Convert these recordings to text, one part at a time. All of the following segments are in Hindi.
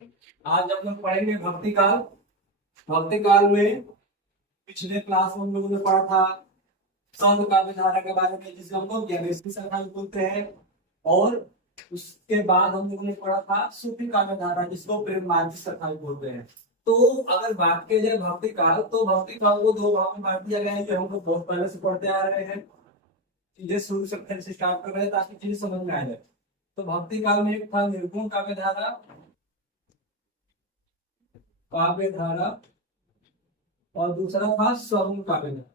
आज हम लोग पढ़ेंगे भक्ति काल। भक्ति काल में पिछले क्लास में हम लोगों ने पढ़ा था संत काव्य धारा के बारे में, जिसे हम लोग ज्ञानेश्वरी शाखा बोलते हैं। और उसके बाद हम लोगों ने पढ़ा था सूफी काव्य धारा, जिसको प्रेम मार्ग शाखा बोलते हैं। तो अगर बात की जाए भक्ति काल, तो भक्ति काल को दो भाग में बांट दिया गया है, जो हम लोग बहुत पहले से पढ़ते आ रहे हैं। चीजें शुरू से फिर से स्टार्ट कर रहे हैं ताकि चीजें समझ में आ जाए। तो भक्ति काल में एक था निर्गुण काव्य धारा, और दूसरा था सगुण काव्य धारा।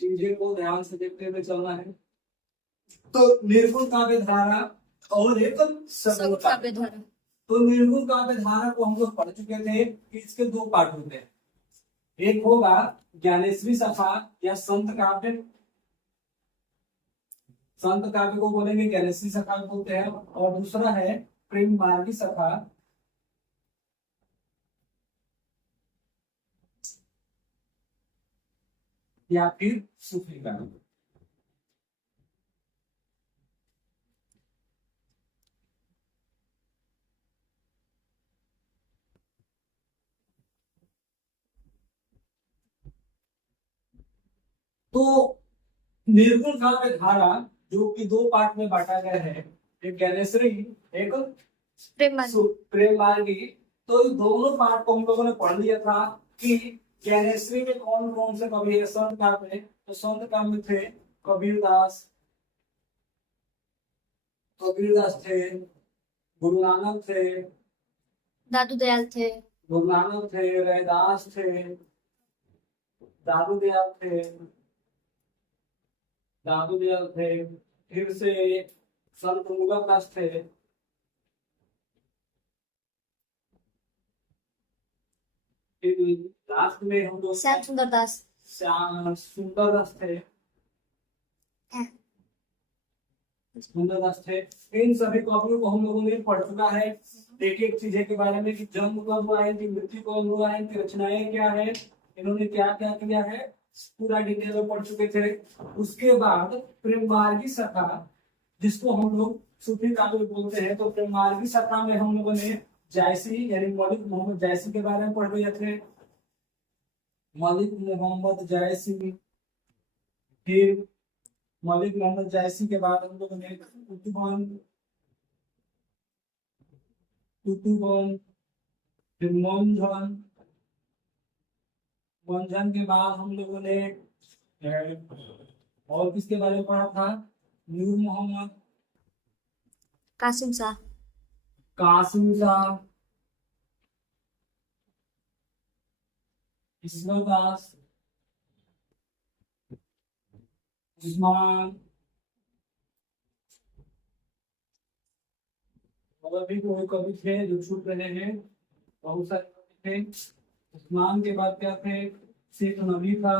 चीजें को ध्यान से देखते हुए चलना है। तो निर्गुण काव्य धारा और एक सगुण काव्य धारा। तो निर्गुण काव्य धारा को हम लोग पढ़ चुके थे कि इसके दो पार्ट होते हैं। एक होगा ज्ञानेश्वरी शाखा या संत काव्य। संत काव्य को बोलेंगे ज्ञानेश्वरी शाखा बोलते हैं। और दूसरा है प्रेम मार्गी शाखा या फिर सूफी काव्य। तो निर्गुण काव्य धारा जो कि दो पार्ट में बांटा गया है, एक ज्ञानेश्वरी, एक प्रेम मार्गी। तो इन दोनों पार्ट को हम लोगों ने पढ़ लिया था कि ज्ञानेश्वरी में कौन कौन से कवि है। संत काव्य में तो संत काव्य में थे कबीरदास, थे, गुरु नानक थे, दादू दयाल थे, गुरु नानक थे, रैदास थे, दादू दयाल थे, फिर से संत मूलकदास थे, फिर लास्ट में हम लोग श्याम सुंदरदास थे। इन सभी कवियों को हम लोगों ने पढ़ चुका है, एक एक चीजें के बारे में कि जन्म कब हुआ है, इनकी मृत्यु कब हुआ है, इनकी रचनाएं क्या है, इन्होंने क्या क्या किया है, पूरा डिटेल में पढ़ चुके थे। उसके बाद प्रेम मार्गी शाखा, जिसको हम लोग सूफी काव्य बोलते हैं, तो प्रेम मार्गी शाखा में हम लोगों ने जायसी यानी मलिक मोहम्मद जायसी के बारे में पढ़ लिए थे। मलिक मोहम्मद जायसी, फिर मलिक मोहम्मद जायसी के बाद हम लोगों ने कुतुबन, फिर मंझन के बाद हम लोगों ने और किसके बारे में पढ़ा था, नूर मोहम्मद, कासिम शाह, ईश्वरदास, उस्मान, और भी कोई कवि थे जो छूट रहे हैं, बहुत सारे कवि थे। उस्मान के बाद क्या थे, शेख नबी था,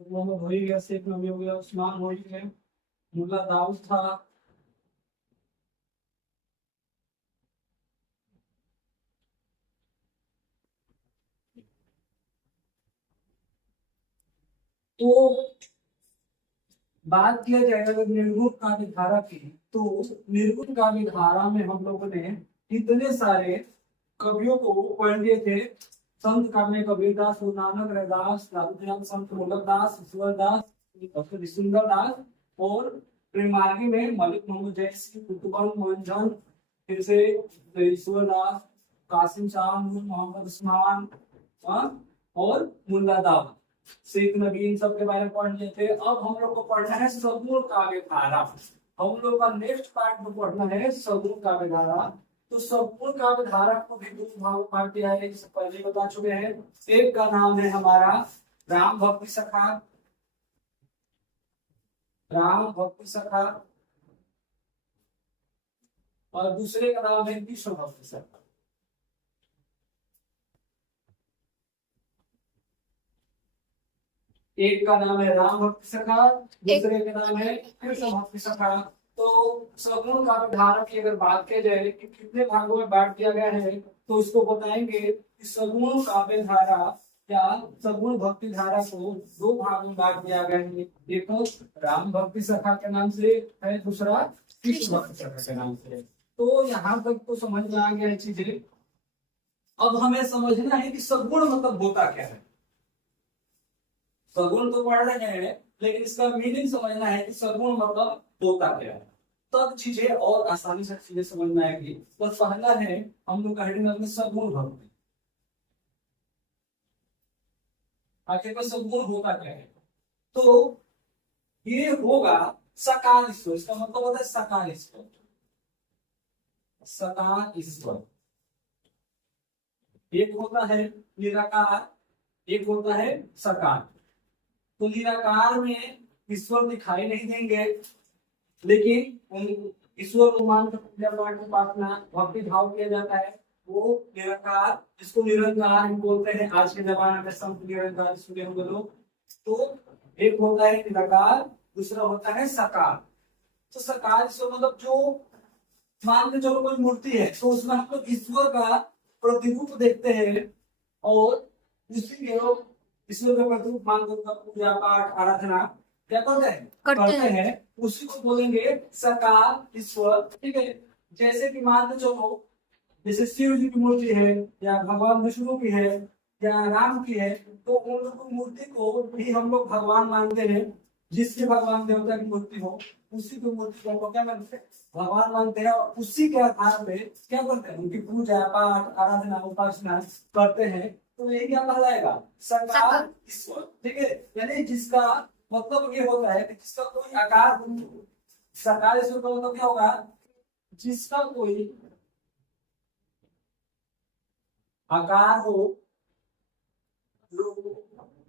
मोहम्मद हो ही गया, शेख नबी हो गया, उस्मान हो ही गया, मुल्ला दाऊद था, तो बात किया जाए अगर निर्गुण काव्य धारा की, तो निर्गुण काव्य धारा में हम लोगों ने इतने सारे कवियों को पढ़ लिए थे। संत काव्य कबीरदास, गुरु नानक, रैदास, दादू, संत मूलकदास, ईश्वरदास, सुंदरदास, और प्रेमार्गी में मलिक मोहम्मद जैसी, कुतुबन, मंझन, फिर से ईश्वरदास, कासिम शाह, नूर मोहम्मद, उस्मान, और मुल्ला दाऊद, शेख नबी, इन सब के बारे में पढ़ लिए थे। अब हम लोग को पढ़ना है सगुण काव्य धारा। हम लोग का नेक्स्ट पार्ट में पढ़ना है सगुण काव्य धारा। तो सगुण काव्य धारा को भी दो भाग में बांट दिया है, जिसे पहले बता चुके हैं। एक का नाम है हमारा राम भक्ति शाखा, और दूसरे का नाम है विश्व भक्ति शाखा। एक का नाम है राम भक्ति शाखा, दूसरे का नाम है कृष्ण भक्ति शाखा। तो सगुण काव्य धारा की अगर बात की जाए कि कितने भागों में बांट दिया गया है, तो इसको बताएंगे कि सगुण काव्य धारा क्या सगुण भक्ति धारा को दो भागों में बांट दिया गया है। एक तो राम भक्ति सखा के नाम से है, दूसरा कृष्ण भक्ति सखा के नाम से है। तो यहाँ तक तो समझ में आ गया है चीजें। अब हमें समझना है कि सगुण मतलब होता क्या है। सगुण तो पढ़ रहे हैं, लेकिन इसका मीनिंग समझना है कि सगुण मतलब होता क्या है। तब चीजें और आसानी से चीजें समझ में आएगी। तो पहला है हम लोग कहेंगे सगुण भक्ति। आखिर में सगुण होता क्या है, तो ये होगा सकार ईश्वर। इसका मतलब होता है सकार ईश्वर। सकार ईश्वर एक होता है निराकार, एक होता है सकार। तो निराकार में ईश्वर दिखाई नहीं देंगे, लेकिन उन ईश्वर को मानकर पूजा पाठ उपासना भक्ति भाव किया जाता है। वो निराकार, जिसको निरंकार हम बोलते हैं। आज के जमाने में संत निरंकार सुने होंगे लोग। तो एक होता है निराकार, दूसरा होता है सकार। तो सकार ईश्वर मतलब जो मान के चलो कोई मूर्ति है, तो उसमें हम लोग ईश्वर का प्रतिरूप देखते हैं, और उसी के ईश्वर का प्रतिरूप मान कर पूजा पाठ आराधना क्या करते हैं, उसी को बोलेंगे सकार ईश्वर। ठीक है। जैसे कि मान के चलो, जैसे शिव जी की मूर्ति है, या भगवान विष्णु की है, या राम की है, तो उन लोग की मूर्ति को भी हम लोग भगवान मानते हैं। जिसके भगवान देवता की मूर्ति हो, उसी की मूर्ति को हम लोग क्या मानते हैं, भगवान मानते हैं। और उसी के आधार पे क्या करते हैं, उनकी पूजा पाठ आराधना उपासना करते हैं। तो ये क्या कहलाएगा, सकार ईश्वर। ठीक है। यानी जिसका मतलब ये होता है कि जिसका कोई आकार, सकार ईश्वर का मतलब क्या होगा, जिसका कोई आकार हो, लोग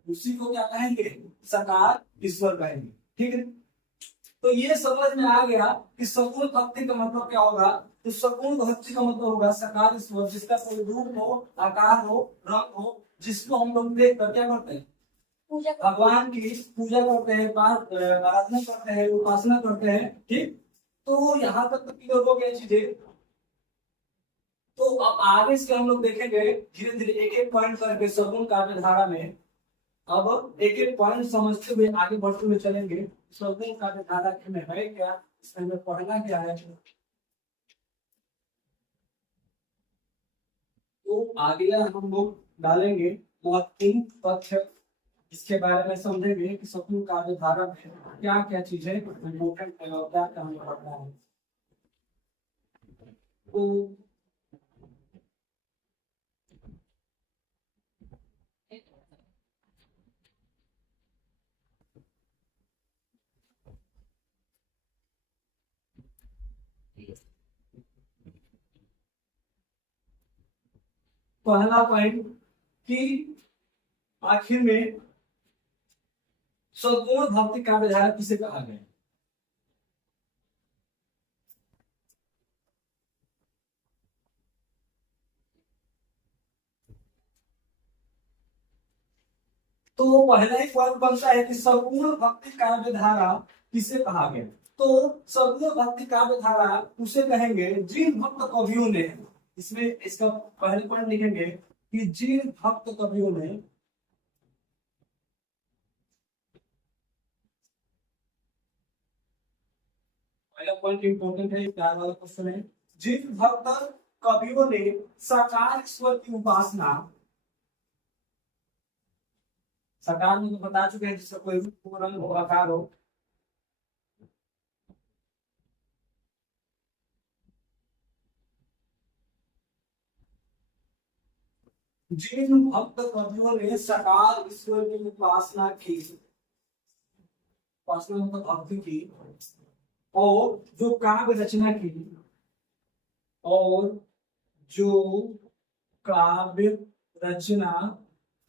उसी को क्या कहेंगे, सकार ईश्वर कहेंगे। ठीक है। तो ये समझ में आ गया कि सगुण भक्ति का मतलब क्या होगा। तो सगुण भक्ति का मतलब होगा सकार ईश्वर, जिसका कोई रूप हो, आकार हो, रंग हो, जिसको हम लोग देख कर क्या करते हैं, भगवान की पूजा करते हैं, आराधना करते हैं, उपासना करते हैं। ठीक। तो यहाँ तक तो क्लियर हो गया चीजें। तो अब आगे से हम लोग देखेंगे धीरे धीरे एक एक पॉइंट करके सगुण काव्य धारा में। अब एक एक पॉइंट समझते हुए आगे बढ़ते हुए चलेंगे। सगुण काव्य धारा में है क्या, इसमें हमें पढ़ना क्या है। तो आगे हम लोग डालेंगे महत्वपूर्ण तथ्य, इसके बारे में समझेंगे कि सगुण काव्य धारा में क्या क्या चीजें इम्पोर्टेंट है और क्या क्या हमें पढ़ना है। तो पहला पॉइंट कि आखिर में सगुण भक्ति काव्य धारा किसे कहा गया। तो पहला ही पॉइंट बनता है कि सगुण भक्ति काव्य धारा किसे कहा गया। तो सगुण भक्ति काव्य धारा उसे कहेंगे जिन भक्त कवियों ने, इसमें इसका पहले पॉइंट लिखेंगे कि जिन भक्त कवियों ने पहला पॉइंट इंपॉर्टेंट है, प्यार वाला क्वेश्चन है। जिन भक्त कवियों ने साकार ईश्वर की उपासना, साकार में तो बता चुके हैं, जिसका कोई रूप हो, रंग हो, आकार हो। जिन भक्त कवियों ने साकार ईश्वर की उपासना की, उपासना मतलब भक्ति की, और जो काव्य रचना की, और जो काव्य रचना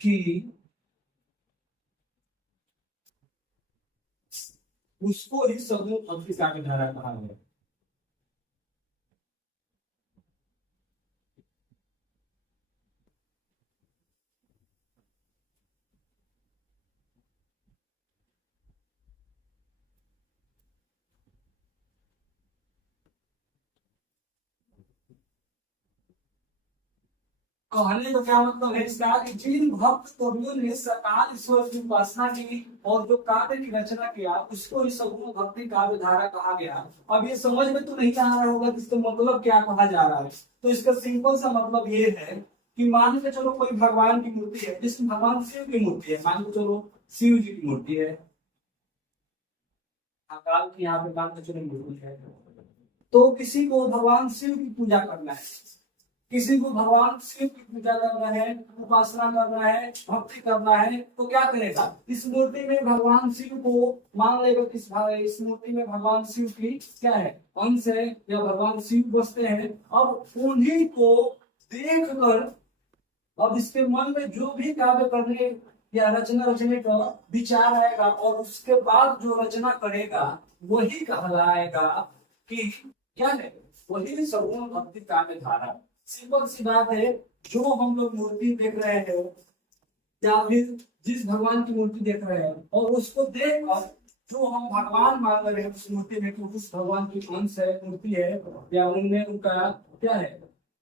की, उसको ही सगुण भक्ति काव्य धारा कहा गया। कहने का क्या मतलब है इसका कि जिन भक्त कवियों ने सकाल ईश्वर की उपासना की और जो काव्य की रचना किया उसको ही सगुण भक्ति काव्य धारा कहा गया। अब ये समझ में तो नहीं आ रहा होगा कि इसका मतलब क्या कहा जा रहा है। तो इसका सिंपल सा मतलब ये है कि मान के चलो कोई भगवान की मूर्ति है, जिसमें भगवान शिव की मूर्ति है, मान के चलो शिव जी की मूर्ति है, अकाल की यहाँ पे मान के चलो मूर्ति है। तो किसी को भगवान शिव की पूजा करना है, किसी को भगवान शिव की पूजा करना है, उपासना करना है, भक्ति करना है, तो क्या करेगा, इस मूर्ति में भगवान शिव को मान लेगा, इस मूर्ति में भगवान शिव की क्या है, अंश है या भगवान शिव बसते हैं। अब उन्हीं को देख कर अब इसके मन में जो भी काव्य करने या रचना रचने का विचार आएगा और उसके बाद जो रचना करेगा वही कहलाएगा कि क्या है, वही सगुण भक्ति काव्य धारा। सिंपल सी बात है, जो हम लोग मूर्ति देख रहे हैं या फिर जिस भगवान की मूर्ति देख रहे हैं और उसको देख कर जो हम भगवान मान रहे हैं उस मूर्ति में कि उस भगवान की अंश है, मूर्ति है या उनमें उनका क्या है,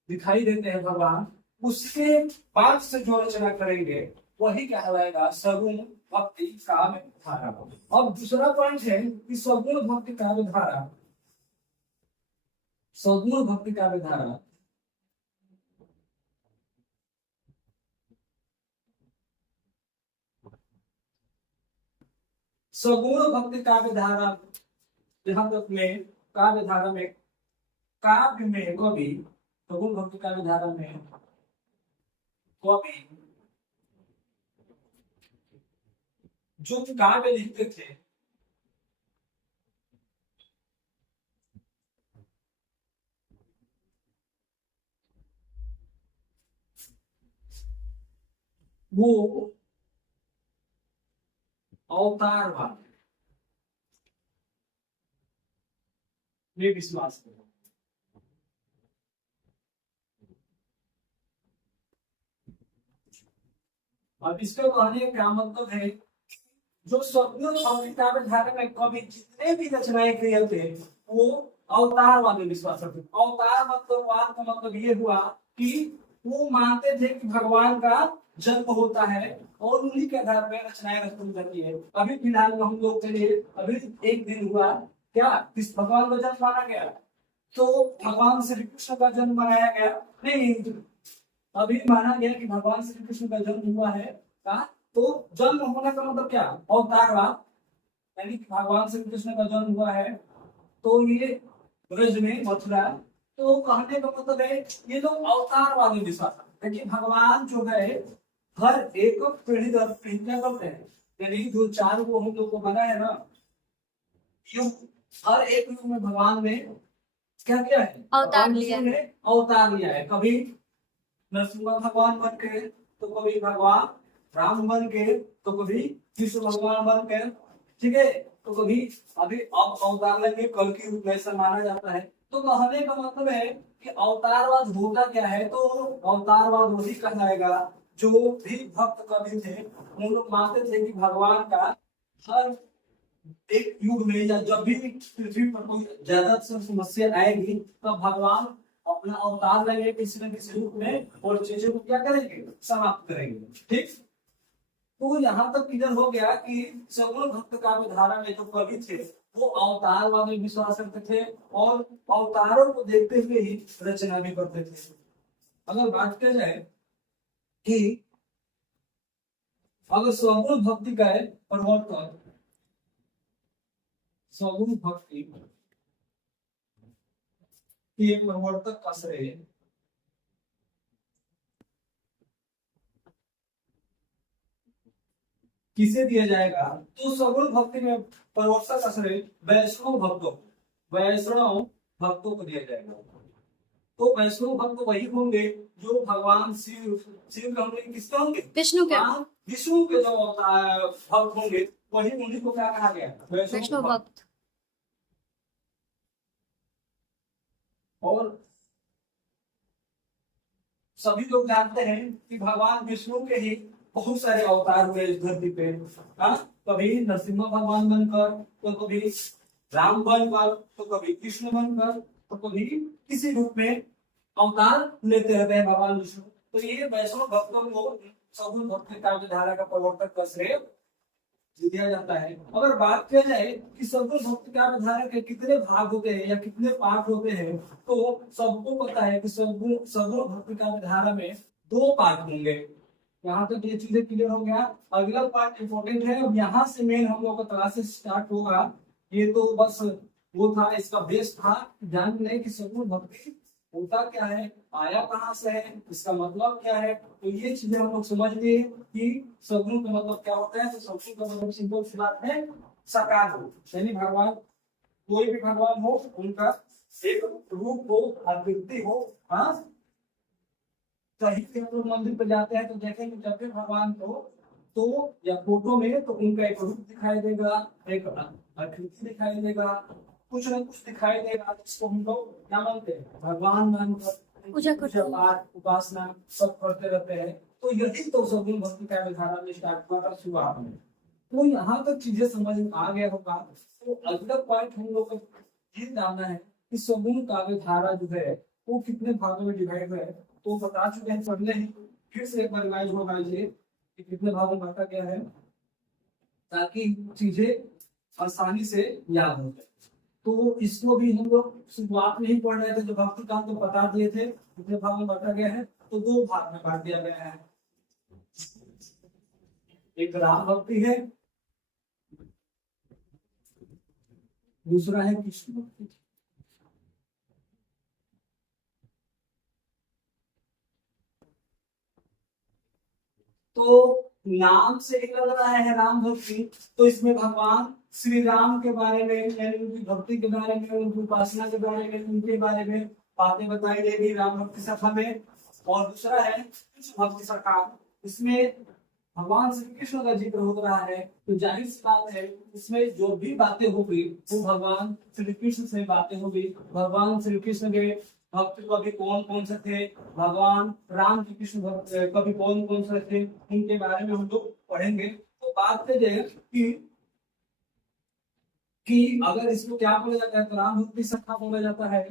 दिखाई देते हैं भगवान, उसके बाद से जो रचना करेंगे वही कहलाएगा सगुण भक्ति काव्य धारा। अब दूसरा पॉइंट है कि सगुण भक्ति काव्य धारा, सगुण भक्ति काव्य धारा सगुण भक्ति काव्य धारा जहां तक में काव्य धारा में काव्य में कवि सगुण भक्ति काव्य धारा में कवि जो काव्य लिखते थे वो अवतारवाद में विश्वास करो। अब इसका कहने का क्या मतलब है, जो सगुण भक्ति काव्य धारा में कवि जितने भी रचनाएं किए थे वो अवतारवाद में विश्वास करते। अवतार मतलबवाद का मतलब ये हुआ कि वो मानते थे कि भगवान का जन्म होता है और उन्हीं के आधार पर रचनाएं रचनी जाती है। अभी फिलहाल में हम लोग के लिए अभी एक दिन हुआ क्या, किस भगवान का जन्म माना गया, तो भगवान श्री कृष्ण का जन्म मनाया गया नहीं, अभी माना गया कि भगवान श्री कृष्ण का जन्म हुआ है का, तो जन्म होने का मतलब क्या, अवतारवाद, यानी कि भगवान श्री कृष्ण का जन्म हुआ है तो ये ब्रज में मथुरा, तो कहने का मतलब है ये लोग अवतारवाद में विश्वास है कि भगवान जो है हर एक पीढ़ी दर पीढ़ी क्या करते हैं, यानी जो चार को हम लोग को बना है ना युग, हर एक युग में भगवान में क्या क्या है, अवतार लिया है, अवतार लिया है। कभी नरसिंह भगवान बन के, तो कभी भगवान राम बन के, तो कभी कृष्ण भगवान बन के, ठीक है, तो कभी अभी अब अवतार लेंगे कल की रूप में ऐसा माना जाता है। तो कहने का मतलब है कि अवतारवाद होता क्या है, तो अवतारवाद वही कहलाएगा जो भी भक्त कवि थे उन लोग मानते थे कि भगवान का हर एक युग में या जब भी पृथ्वी पर कोई ज्यादा समस्या आएगी तो भगवान अपना अवतार लेंगे किसी न किसी रूप में और चीजों को क्या करेंगे, समाप्त करेंगे। ठीक, तो यहाँ तक क्लियर हो गया कि सगुण भक्त काव्य धारा में जो कवि थे वो अवतारवाद में विश्वास करते थे और अवतारों को देखते हुए ही रचना भी करते थे। अगर बात किया जाए कि अगर सगुण भक्ति का प्रवर्तन, सगुण भक्ति के प्रवर्तक का श्रेय किसे दिया जाएगा, तो सगुण भक्ति में प्रवर्तक का श्रेय वैष्णव भक्तों को दिया जाएगा। तो वैष्णव भक्त वही होंगे जो भगवान शिव के होंगे, किसके होंगे, विष्णु के, विष्णु के जो भक्त होंगे वही, उन्हीं को क्या कहा गया, वैष्णव भक्त। और सभी लोग जानते हैं कि भगवान विष्णु के ही बहुत सारे अवतार हुए इस धरती पे। कभी नरसिंह भगवान बनकर, तो कभी राम बनकर, तो कभी कृष्ण बनकर, तो कभी किसी रूप में अवतार लेते रहते हैं भगवान विष्णु। तो ये वैष्णव भक्तों को सगुण भक्ति काव्य धारा का प्रवर्तक का श्रेय दिया जाता है। अगर बात किया जाए कि सगुण भक्ति काव्य धारा के कितने भाग होते हैं या कितने पाठ होते हैं, तो सबको पता है कि सगुण सगुण भक्ति काव्य धारा में 2 पाठ होंगे। यहाँ तक ये चीजें क्लियर हो गया। अगला पार्ट इंपॉर्टेंट है, अब यहाँ से मेन हम लोग का क्लासेस स्टार्ट होगा। ये तो बस वो था, इसका बेस था, जान लें कि सगुण भक्ति होता क्या है, आया कहाँ से है, इसका मतलब क्या है। तो ये चीजें हम लोग समझ लिए कि सगुण का मतलब क्या होता है। तो सगुण का मतलब सिंपल सी बात है, साकार हो, यानी भगवान, कोई भी भगवान हो, उनका एक रूप हो, आकृति हो। हाँ, कहीं भी हम लोग मंदिर पर जाते हैं तो देखेंगे जब भी भगवान को तो या फोटो में तो उनका एक रूप दिखाई देगा, एक आकृति दिखाई देगा, कुछ ना कुछ दिखाई देगा, जिसको हम लोग क्या मानते हैं, भगवान मानकर पूजा करते हैं। पाठ उपासना सब करते रहते हैं। तो यही तो सगुण भक्ति का विधारा में स्टार्ट हुआ था शुरुआत में। तो यहाँ तक चीजें समझ में आ गया होगा। तो अगला पॉइंट हम लोग को ये जानना है कि सगुण काव्य धारा जो है वो कितने भागों में डिवाइड है। तो बता चुके हैं पहले ही, फिर से एक बार रिवाइज होगा ये कि कितने भागों में बांटा गया है, ताकि चीजें आसानी से याद हो जाए। तो इसको भी हम लोग शुरुआत में ही पढ़ रहे थे, जो भक्ति कांड तो बता दिए थे कितने भागों में बांटा गया है। तो 2 भाग में बांट दिया गया है, एक राम भक्ति है, दूसरा है कृष्ण भक्ति। तो नाम से ही लग रहा है राम भक्ति, तो इसमें भगवान श्री राम के बारे में, यानी उनकी भक्ति के बारे में, उनकी उपासना के बारे में, उनके बारे में बातें बताई जाएगी राम भक्ति शाखा में। और दूसरा है कृष्ण भक्ति शाखा, इसमें भगवान श्री कृष्ण का जिक्र हो रहा है। तो जाहिर सी बात है, इसमें जो भी बातें होगी वो भगवान श्री कृष्ण से बातें होगी। भगवान श्री कृष्ण के भक्त कवि कौन कौन से थे, भगवान राम जी कृष्ण भक्त कवि कौन कौन से थे, इनके बारे में हम लोग पढ़ेंगे। तो बात करें कि अगर इसको क्या बोला जाता है, तो राम भक्ति शाखा बोला जाता है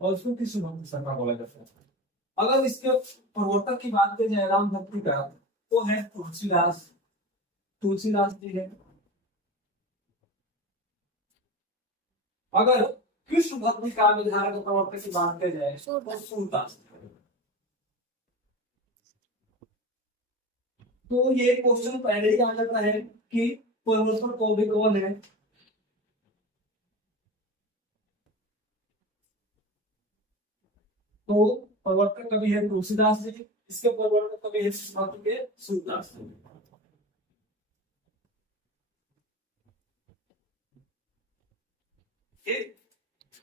और इसको कृष्ण भक्ति शाखा बोला जाता है। अगर इसके प्रवर्तक की बात की जाए राम भक्ति का, तो है तुलसीदास, तुलसीदास जी है। अगर कृष्ण भक्ति का विधारा के प्रवर्तक की बात की जाए तो सूरदास। तो ये क्वेश्चन पहले ही आ जाता है कि प्रवर्तक को भी कौन है। तो प्रवर्तक कवि है तुलसीदास जी, इसके प्रवर्तक कवि है के सूरदास जी।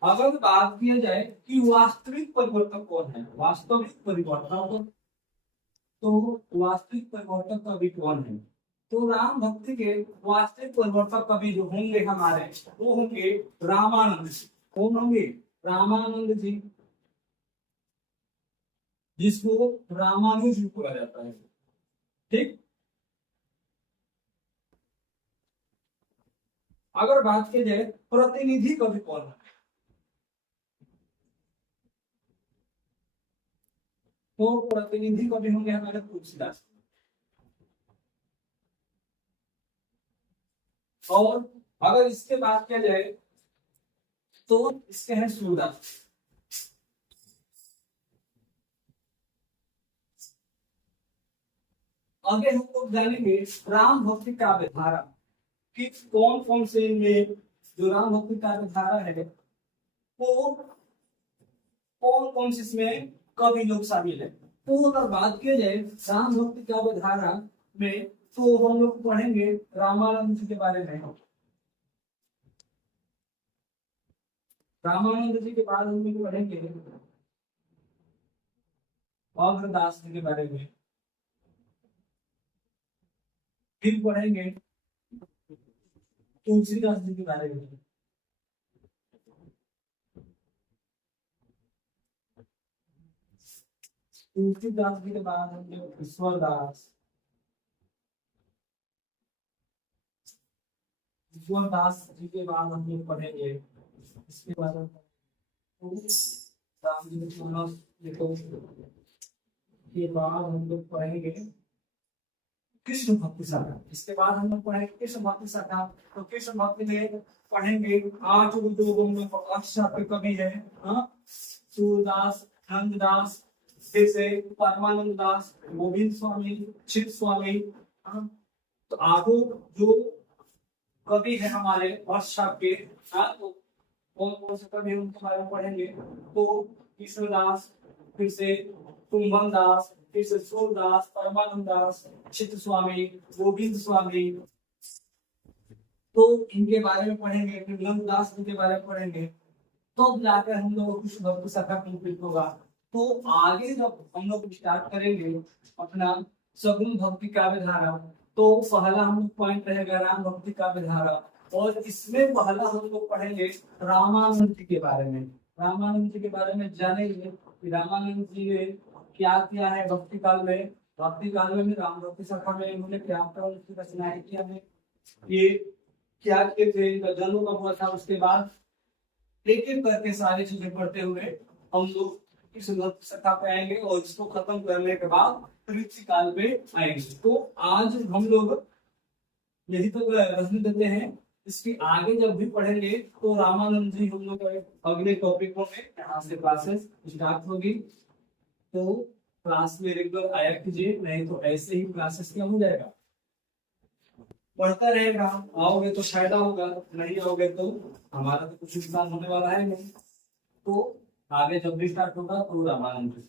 अगर बात किया जाए कि वास्तविक परिवर्तक कौन है, वास्तविक परिवर्तक, तो वास्तविक परिवर्तक कवि कौन है। तो राम भक्ति के वास्तविक परिवर्तक कवि जो होंगे हमारे, वो होंगे रामानंद जी। कौन होंगे, रामानंद जी, जिसको रामानुज बोला जाता है। ठीक, अगर बात की जाए प्रतिनिधि कवि कौन है, तो प्रतिनिधि कवि होंगे हमारे तुलसीदास। और अगर इसके बात किया जाए तो इसके हैं सूरदास। आगे हम लोग जानेंगे राम भक्ति काव्य धारा कि कौन कौन से इनमें जो राम भक्ति काव्य धारा है वो कौन कौन से इसमें कवि लोग शामिल है। तो अगर बात की जाए राम भक्ति काव्य धारा में, तो हम लोग पढ़ेंगे रामानंद जी के बारे में। रामानंद जी के बाद हम लोग पढ़ेंगे अग्रदास जी के बारे में, फिर पढ़ेंगे तुलसीदास जी के बारे में, तुलसीदास जी के बाद हम लोग ईश्वरदास, ईश्वरदास जी के बाद हम लोग पढ़ेंगे, इसके बाद राम जी के मानस लिखो, के बाद हम लोग पढ़ेंगे कृष्ण भक्ति शाखा। इसके बाद हम लोग पढ़ेंगे कृष्ण भक्ति शाखा। तो कृष्ण भक्ति में पढ़ेंगे 8 उद्योगों में 8 कवि है। हाँ, सूरदास, नंददास, फिर से परमानंद दास, गोविंद स्वामी, शिव स्वामी। हाँ, तो आगे जो कवि है हमारे वर्षा के, हाँ, तो कौन कौन से कवि उनके बारे में पढ़ेंगे। तो कृष्णदास, फिर से कुंभन दास, फिर से सूरदास, परमानंद दास, चित्त स्वामी, गोविंद स्वामी। तो इनके बारे में पढ़ेंगे। फिर नंददास जी के बारे में पढ़ेंगे, तो जाकर हम लोग कुछ भक्ति शाखा कंप्लीट होगा। तो आगे जब हम लोग स्टार्ट करेंगे अपना सगुण भक्ति काव्य धारा, तो पहला हम लोग पॉइंट रहेगा राम भक्ति काव्य धारा। और इसमें पहला हम लोग पढ़ेंगे रामानंद जी के बारे में। रामानंद जी के बारे में जानेंगे कि रामानंद जी ने क्या किया है भक्ति काल में। भक्ति काल में राम भक्ति शाखा में उन्होंने क्या क्या उनकी रचनाएं किया है, ये क्या किए थे, जन्म कब हुआ था, उसके बाद एक एक करके सारी चीजें पढ़ते हुए हम लोग इस भक्ति शाखा पे आएंगे। और इसको खत्म करने के बाद ऋषि काल पे आएंगे। तो आज हम लोग यही तो रखने देते हैं। इसके आगे जब भी पढ़ेंगे तो रामानंद जी हम लोग अगले टॉपिकों में यहाँ से क्लासेस स्टार्ट होगी। तो क्लास में रेगुलर आया कीजिए, नहीं तो ऐसे ही क्लासेस क्या हो जाएगा, पढ़ता रहेगा। आओगे तो फायदा होगा, नहीं आओगे तो हमारा तो कुछ नुकसान होने वाला है नहीं। तो आगे जब भी स्टार्ट होगा तो रामानंद जी